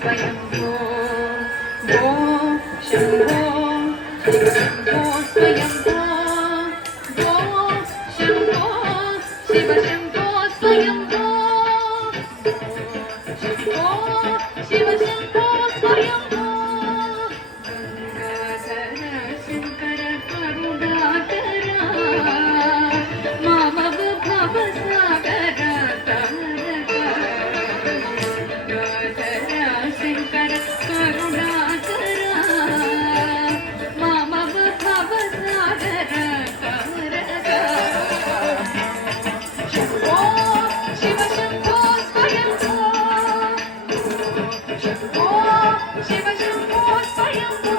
स्वयंभो भो शम्भो शम्भो स्वयंभो भो शम्भो शिव शम्भो स्वयंभो शम्भो शिव शम्भो स्वयंभो गंगाधर शंकर करुणाकरा मामव भवसागर शंकर करुणाकरा मामव भवसागर शंभो शिव शंभो स्वयंभो शंभो शिव शंभो स्वयंभो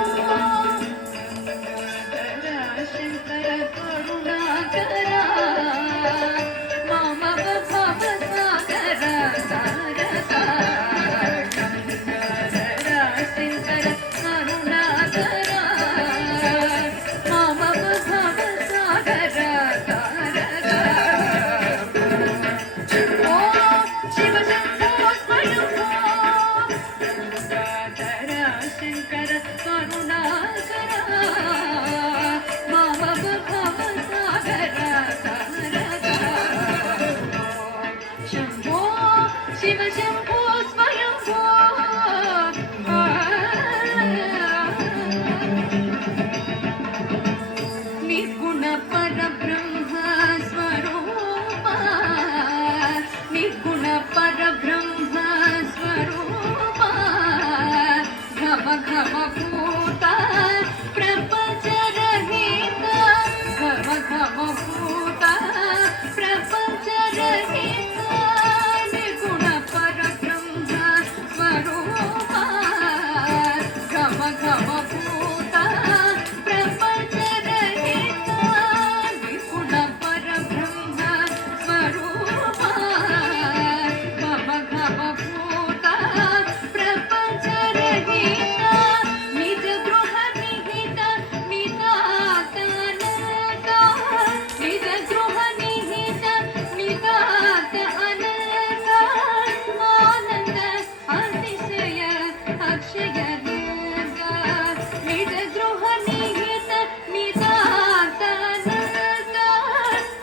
शंकर करुणाकरा मामव भवसागर शंकर करुणाकरा मामव भवसागर शिव शंभो स्वयंभो शंकर करुणाकरा मामव भवसागर शंभो शिव शंभो स्वयंभो निर्गुण परब्रह्म स्वरूप निर्गुण परब्रह्म स्वरूप घम घम भूत प्रपंच रहित घम घम भूत प्रपंच रहित निर्गुण परब्रह्म स्वरूप घम घम भूत प्रपंच रहित निर्गुण परब्रह्म स्वरूप घम घम भूत प्रपंच रहित निज गृह निहित नितात अनंत निज गृह निहित नितात अनंत आनंद अतिशय अक्षय निर्ग निज गृह निहित नितात अनंत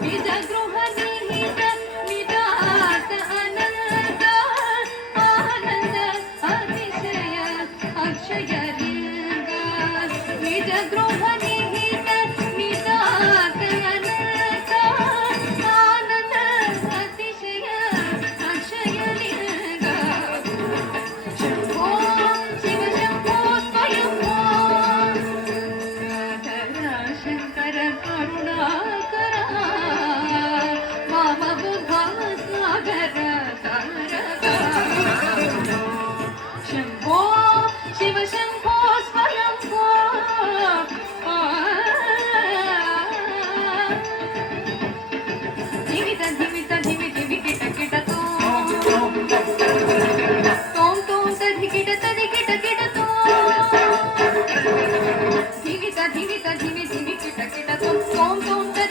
निज गृह निहित नितात अनंत आनंद अतिशय अक्षय निर्ग निज गृह निहित नितात अनंत आनंद अतिशय अक्षय निर्ग शंभो शिव शंभो स्वयंभो गंगाधर शंकर करुणाकरा मामव भवसागर शंभो शिव शंभो स्वयंभो धिमित धिमित धिमि धिमि किट किट तोम तोम धिकिट धिकिट किट धिमित धिमित धिमि धिमि किट किट तोम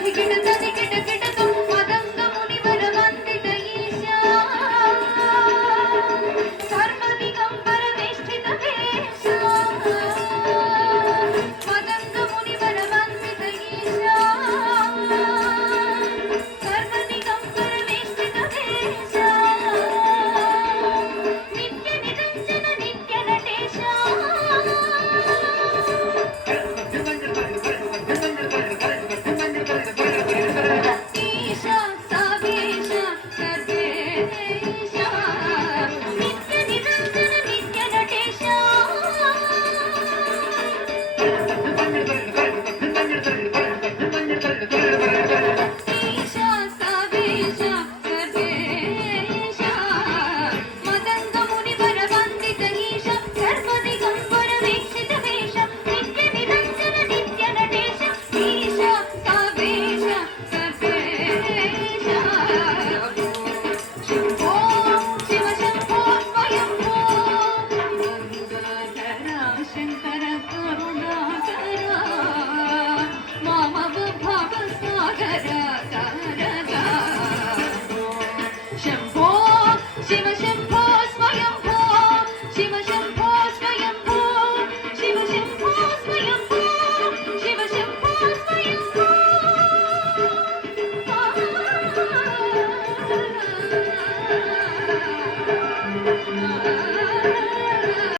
धिकिट धिकिट किट मदंग मुनिवर वंदित ईशा सर्वदिगंबर वेष्टित वेशा मदंग मुनिवर वंदित ईशा सर्वदिगंबर वेष्टित वेशा नित्य निरंजन नित्य नटेशा ईशा सावेश सर्वेश नित्य निरंजन नित्य नटेशा ईशा सावेश सर्वेश मदंग मुनिवर वंदित ईशा सर्वदिगंबर वीक्षित वेश नित्य निरंजन नित्य नटेश ईशा सावेश सर्वेश शंभो शिव शंभो स्वयंभो गंगाधर शंकर करुणाकरा मामव भवसागर शंभो शिव शंभो स्वयंभो शिव